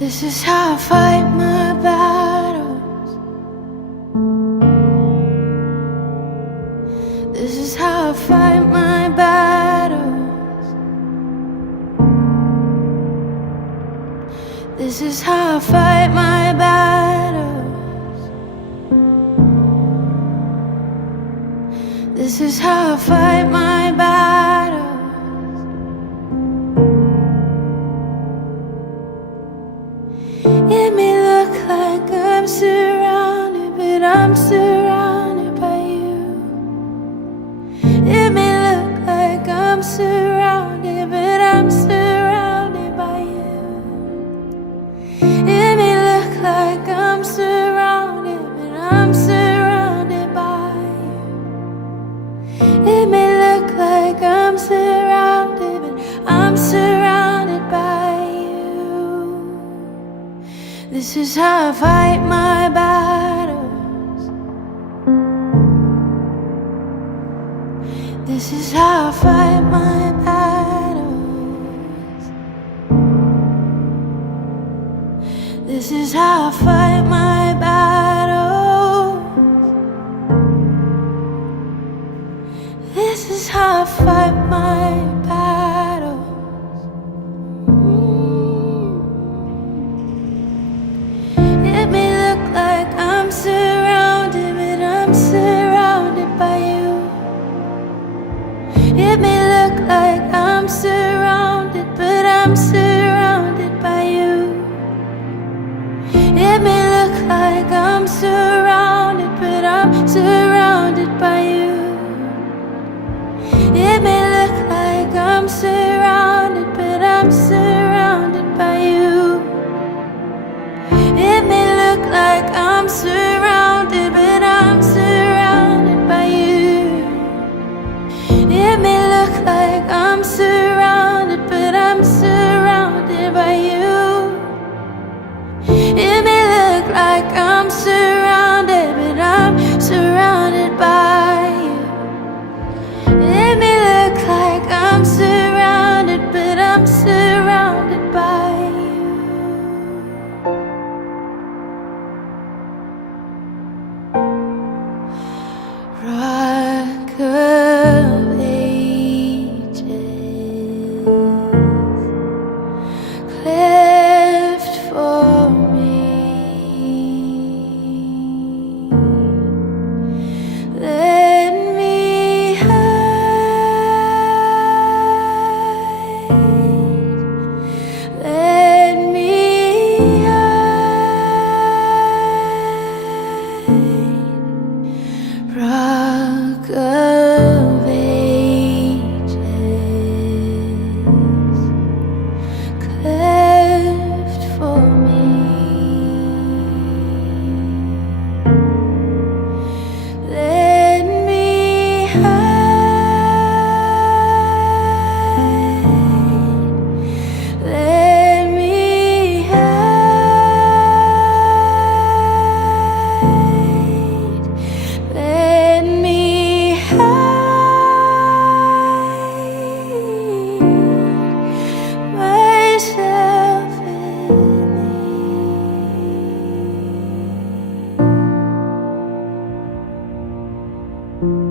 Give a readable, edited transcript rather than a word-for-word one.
This is how I fight my battles. This is how I fight my battles. This is how I fight my battles. This is how I fight my battles. It may look like I'm surrounded, but I'm surrounded by you. It may look like I'm surrounded, but I'm surrounded by you. It may look like I'm surrounded, but I'm surrounded by you. It may look like I'm surrounded, but I'm surrounded by you. This is how I fight my battles. This is how I fight my battles. This is how I fight my battles. This is how I fight my battles. It may look like I'm surrounded, but I'm surrounded by you. It may look like I'm surrounded, but I'm surrounded by you. It may look like I'm surrounded, but I'm surrounded by you. It may look like I'm surrounded, but I'm surrounded by you. It may look like I'm surrounded, but I'm surrounded by you. It may look like I'm surrounded, but I'm surrounded by you. It may look like I'm surrounded, but I'm surrounded by you. It may look like I'm surrounded, but I'm surrounded by you. Rock of ages, cleft for me. Let me hide. Let me hide. Rock of ages, cleft for me. Let me hide. Let me hide. Let me hide myself in thee.